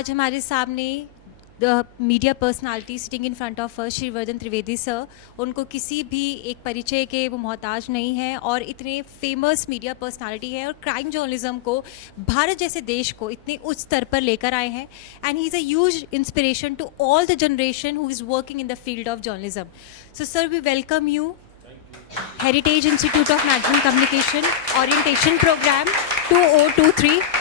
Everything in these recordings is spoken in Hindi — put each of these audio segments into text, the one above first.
आज हमारे सामने the media personality sitting in front of Shri Vardhan Trivedi sir, उनको किसी भी एक परिचय के वो मोहताज नहीं है और इतने फेमस मीडिया पर्सनालिटी है और क्राइम जर्नलिज्म को भारत जैसे देश को इतने उच्च स्तर पर लेकर आए हैं। And he is a huge inspiration to all the generation who is working in the field of journalism. So sir, we welcome you Heritage Institute of Management communication orientation program 2023।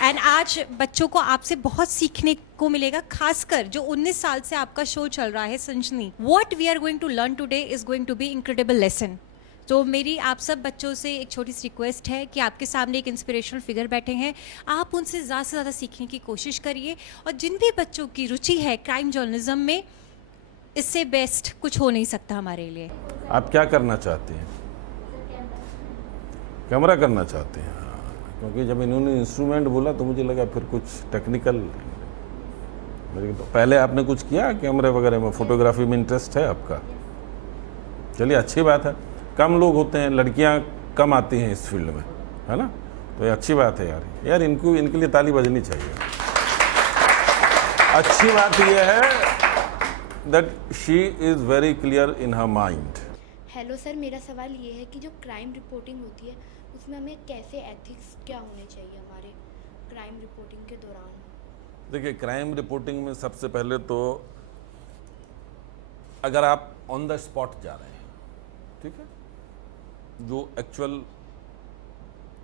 एंड आज बच्चों को आपसे बहुत सीखने को मिलेगा, खासकर जो 19 साल से आपका शो चल रहा है सनशनी। What we are going to learn today is going to be incredible lesson. तो मेरी आप सब बच्चों से एक छोटी सी रिक्वेस्ट है कि आपके सामने एक इंस्पिरेशनल फिगर बैठे हैं, आप उनसे ज़्यादा से ज़्यादा सीखने की कोशिश करिए। और जिन भी बच्चों की रुचि है क्राइम जर्नलिज्म में, इससे बेस्ट कुछ हो नहीं सकता हमारे लिए। आप क्या करना चाहते हैं? कैमरा करना चाहते हैं? क्योंकि जब इन्होंने इंस्ट्रूमेंट बोला तो मुझे लगा फिर कुछ टेक्निकल। पहले आपने कुछ किया कैमरे वगैरह में? फोटोग्राफी में इंटरेस्ट है आपका? चलिए, अच्छी बात है। कम लोग होते हैं, लड़कियां कम आती हैं इस फील्ड में, है ना? तो ये अच्छी बात है यार इनको, इनके लिए ताली बजनी चाहिए। अच्छी बात यह है that she is very clear in her mind. Hello sir, मेरा सवाल ये है कि जो क्राइम रिपोर्टिंग होती है उसमें हमें कैसे एथिक्स क्या होने चाहिए हमारे क्राइम रिपोर्टिंग के दौरान? देखिए, क्राइम रिपोर्टिंग में सबसे पहले तो अगर आप ऑन द स्पॉट जा रहे हैं, ठीक है, जो एक्चुअल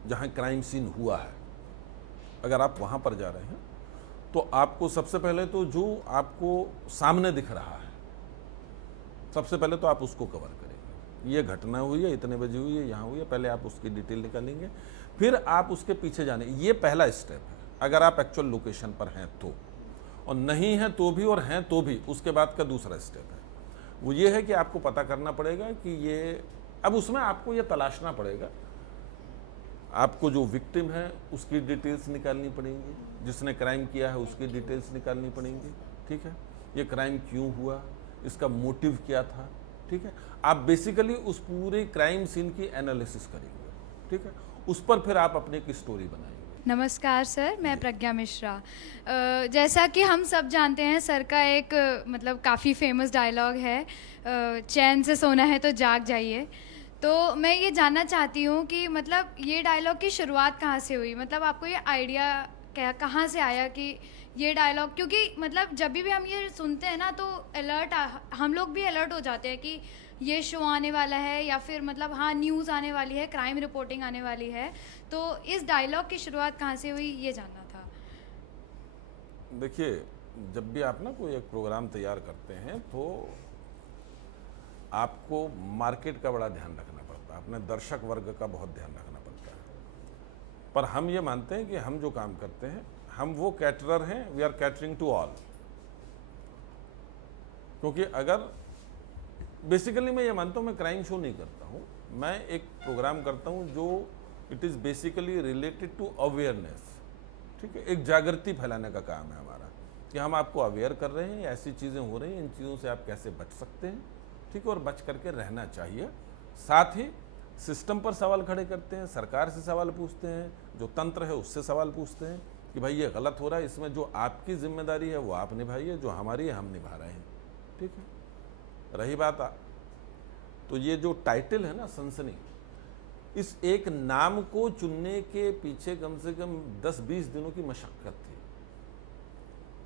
जहां क्राइम सीन हुआ है, अगर आप वहां पर जा रहे हैं तो आपको सबसे पहले तो जो आपको सामने दिख रहा है, सबसे पहले तो आप उसको कवर करेंगे। ये घटना हुई है, इतने बजे हुई है, यहाँ हुई है, पहले आप उसकी डिटेल निकालेंगे, फिर आप उसके पीछे जाने। ये पहला स्टेप है अगर आप एक्चुअल लोकेशन पर हैं तो, और नहीं है तो भी, और हैं तो भी। उसके बाद का दूसरा स्टेप है वो ये है कि आपको पता करना पड़ेगा कि ये, अब उसमें आपको ये तलाशना पड़ेगा, आपको जो विक्टिम है उसकी डिटेल्स निकालनी पड़ेंगी, जिसने क्राइम किया है उसकी डिटेल्स निकालनी पड़ेंगी, ठीक है। ये क्राइम क्यों हुआ, इसका मोटिव क्या था, ठीक है। आप बेसिकली उस पूरे क्राइम सीन की एनालिसिस करेंगे, ठीक है। उस पर फिर आप अपनी एक स्टोरी बनाएंगे। नमस्कार सर, मैं प्रज्ञा मिश्रा। जैसा कि हम सब जानते हैं, सर का एक मतलब काफ़ी फेमस डायलॉग है, चैन से सोना है तो जाग जाइए। तो मैं ये जानना चाहती हूँ कि मतलब ये डायलॉग की शुरुआत कहाँ से हुई? मतलब आपको ये आइडिया कहाँ से आया कि ये डायलॉग, क्योंकि मतलब जब भी हम ये सुनते हैं ना तो हम लोग भी अलर्ट हो जाते हैं कि ये शो आने वाला है या फिर मतलब हाँ न्यूज़ आने वाली है, क्राइम रिपोर्टिंग आने वाली है। तो इस डायलॉग की शुरुआत कहाँ से हुई ये जानना था। देखिए, जब भी आप ना कोई एक प्रोग्राम तैयार करते हैं तो आपको मार्केट का बड़ा ध्यान रखना पड़ता है, अपने दर्शक वर्ग का बहुत ध्यान रखना पड़ता है। पर हम ये मानते हैं कि हम जो काम करते हैं, हम वो कैटरर हैं, we are catering to all. क्योंकि अगर बेसिकली मैं ये मानता हूँ, मैं क्राइम शो नहीं करता हूँ, मैं एक प्रोग्राम करता हूँ जो it is basically related to awareness, ठीक है। एक जागृति फैलाने का काम है हमारा, कि हम आपको अवेयर कर रहे हैं, ऐसी चीज़ें हो रही हैं, इन चीज़ों से आप कैसे बच सकते हैं, ठीक है, और बच करके रहना चाहिए। साथ ही सिस्टम पर सवाल खड़े करते हैं, सरकार से सवाल पूछते हैं, जो तंत्र है उससे सवाल पूछते हैं कि भाई ये गलत हो रहा है, इसमें जो आपकी जिम्मेदारी है वो आप निभाइए, जो हमारी है हम निभा रहे हैं, ठीक है। रही बात तो ये जो टाइटल है ना, सनसनी, इस एक नाम को चुनने के पीछे कम से कम 10-20 दिनों की मशक्कत थी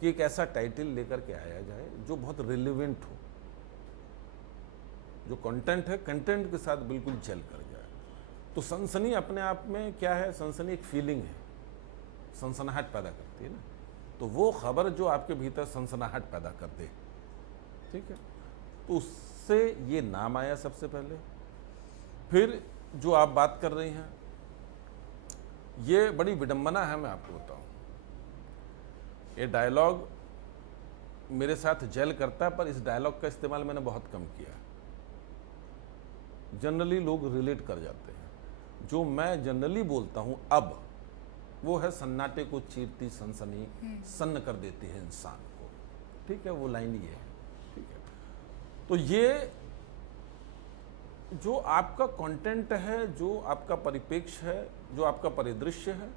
कि एक ऐसा टाइटल लेकर के आया जाए जो बहुत रिलेवेंट हो, जो कंटेंट है कंटेंट के साथ बिल्कुल जल कर जाए। तो सनसनी अपने आप में क्या है? सनसनी एक फीलिंग है, सनसनाहट पैदा करती है ना, तो वो खबर जो आपके भीतर सनसनाहट पैदा कर दे, ठीक है, तो उससे ये नाम आया सबसे पहले। फिर जो आप बात कर रही हैं, ये बड़ी विडंबना है, मैं आपको बताऊं। ये डायलॉग मेरे साथ जेल करता है, पर इस डायलॉग का इस्तेमाल मैंने बहुत कम किया। जनरली लोग रिलेट कर जाते हैं। जो मैं जनरली बोलता हूं अब, वो है सन्नाटे को चीरती सनसनी सन्न कर देती है इंसान को, ठीक है, वो लाइन ये है, ठीक है। तो ये जो आपका कंटेंट है, जो आपका परिप्रेक्ष्य है, जो आपका परिदृश्य है,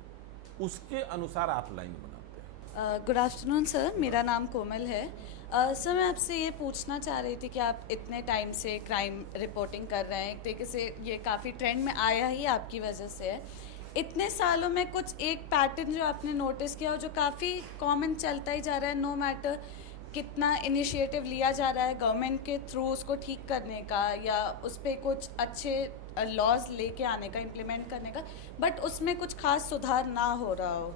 उसके अनुसार आप लाइन बनाते हैं। गुड आफ्टरनून सर, मेरा नाम कोमल है। सर मैं आपसे ये पूछना चाह रही थी कि आप इतने टाइम से क्राइम रिपोर्टिंग कर रहे हैं, एक तरीके से ये काफ़ी ट्रेंड में आया ही आपकी वजह से है। इतने सालों में कुछ एक पैटर्न जो आपने नोटिस किया और जो काफ़ी कॉमन चलता ही जा रहा है, नो मैटर कितना इनिशिएटिव लिया जा रहा है गवर्नमेंट के थ्रू उसको ठीक करने का या उस पर कुछ अच्छे लॉज लेके आने का, इम्प्लीमेंट करने का, बट उसमें कुछ खास सुधार ना हो रहा हो,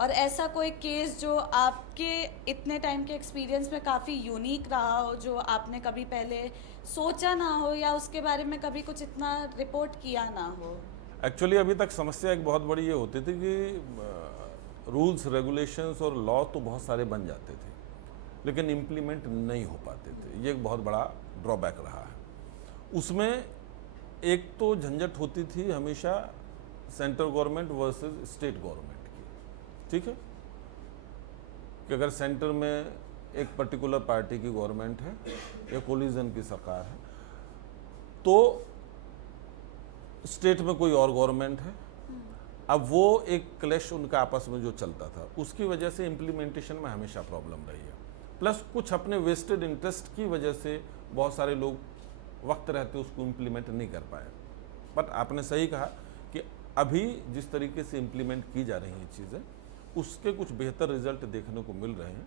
और ऐसा कोई केस जो आपके इतने टाइम के एक्सपीरियंस में काफ़ी यूनिक रहा हो, जो आपने कभी पहले सोचा ना हो या उसके बारे में कभी कुछ इतना रिपोर्ट किया ना हो? एक्चुअली अभी तक समस्या एक बहुत बड़ी ये होती थी कि रूल्स रेगुलेशंस और लॉ तो बहुत सारे बन जाते थे लेकिन इम्प्लीमेंट नहीं हो पाते थे। ये एक बहुत बड़ा ड्रॉबैक रहा है। उसमें एक तो झंझट होती थी हमेशा central government versus state government की, ठीक है, कि अगर सेंटर में एक पर्टिकुलर पार्टी की गवर्नमेंट है या कोलिजन की सरकार है तो स्टेट में कोई और गवर्नमेंट है। अब वो एक क्लैश उनका आपस में जो चलता था उसकी वजह से इम्प्लीमेंटेशन में हमेशा प्रॉब्लम रही है। प्लस कुछ अपने वेस्टेड इंटरेस्ट की वजह से बहुत सारे लोग वक्त रहते उसको इम्प्लीमेंट नहीं कर पाए। बट आपने सही कहा कि अभी जिस तरीके से इम्प्लीमेंट की जा रही हैं चीज़ें उसके कुछ बेहतर रिजल्ट देखने को मिल रहे हैं।